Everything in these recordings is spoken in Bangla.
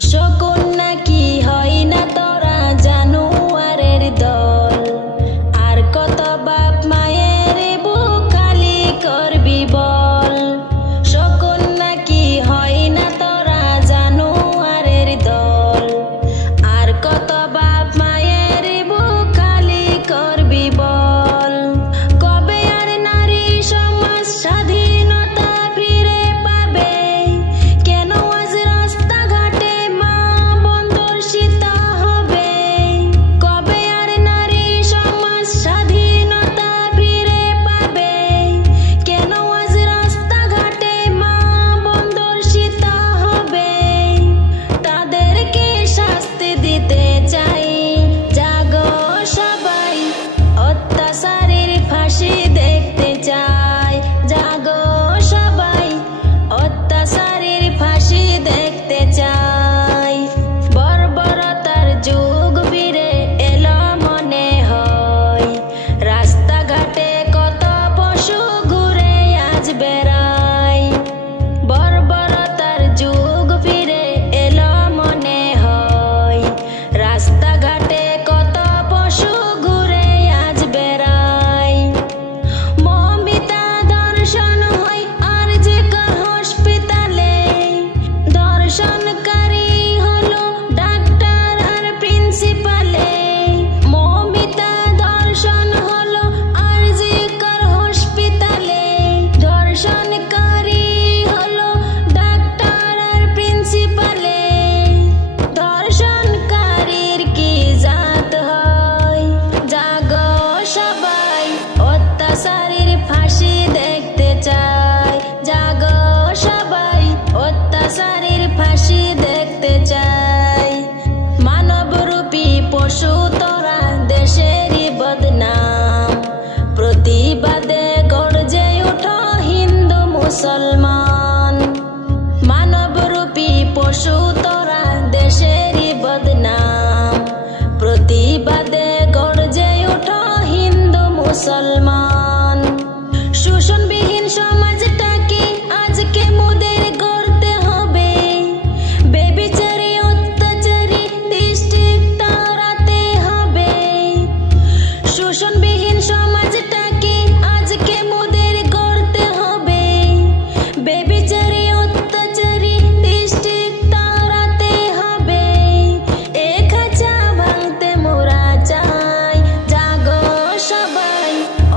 শকুন নাকি হয় না তোরা জানুয়ারের দল, আর কত বাপ মায়ের বুক খালি করবি বল। শকুন নাকি হয় না তোরা জানুয়ারের দল, আর কত বাপ মায়ের বুক খালি করবি বল। কবে আর নারী সমাজ স্বাধীনতা ফিরে পাবে? কেন আজ রাস্তাঘাটে মা বন্দর্শিত হবে? কবে আর নারী সমাজ স্বাধীনতা ফিরে পাবে? কেন আজ রাস্তাঘাটে মা বন্দর্শিত হবে? তাদেরকে শাস্তি দিতে চাই, জাগো সবাই, অত্যাচারের ফাঁসি দেখতে চাই। জাগো সবাই, অত্যাচারের ফাঁসি দেখতে চাই। বর্বরতার যুগ ফিরে এলো মনে হয়, রাস্তাঘাটে কত পশু ঘুরে আজ বেড়ায়। বর্বরতার যুগ ফিরে এলো মনে হয়, রাস্তাঘাটে কত পশু ঘুরে আজ বেড়ায়। মমিতা ধর্ষণ হয় আরজিকর হসপিটালে, ধর্ষণকারী হলো ডাক্তার আর প্রিন্সিপালে। মমিতা ধর্ষণ হলো আরজিকর হসপিটালে, ধর্ষণকারী হলো ডাক্তার আর প্রিন্সিপালে। ধর্ষণকারীর কি জাত হয়? জাগো সবাই, অত্যাচারের ফাঁসি দেখতে চাই। জাগো সবাই, অত্যাচারের ফাঁসি দেখতে চাই। মানবরূপী পশু তোরা দেশেরই বদনাম, প্রতিবাদে গর্জে ওঠো হিন্দু মুসলমান। মানবরূপী পশু তোরা দেশেরই বদনাম, প্রতিবাদে গর্জে ওঠো হিন্দু মুসলমান। শোষণবিহীন সমাজটাকে আজকে মোদের গড়তে হবে, বেবিচারী অত্যাচারী ডিস্ট্রিক্ট তাড়াতে হবে। শোষণবিহীন সমাজটাকে আজকে মোদের গড়তে হবে, বেবিচারী অত্যাচারী ডিস্ট্রিক্ট তাড়াতে হবে। এ খাঁচা ভাঙতে মোরা চাই, জাগো সবাই,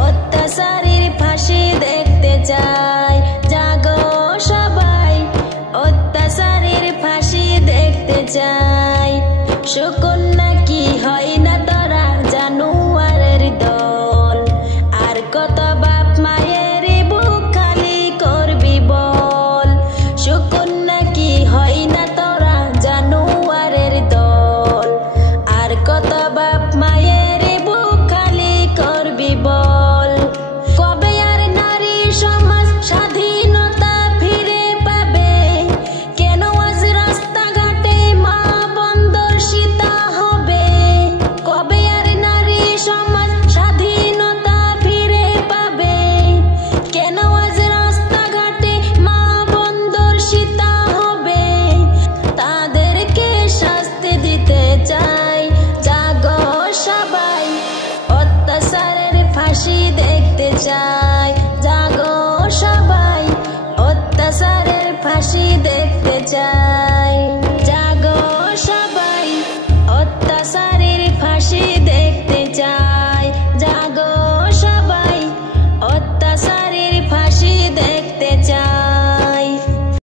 অত্যাচারের ফাঁসি দেখতে চাই। জাগো সবাই, অত্যাচারের ফাঁসি দেখতে চাই। শকুন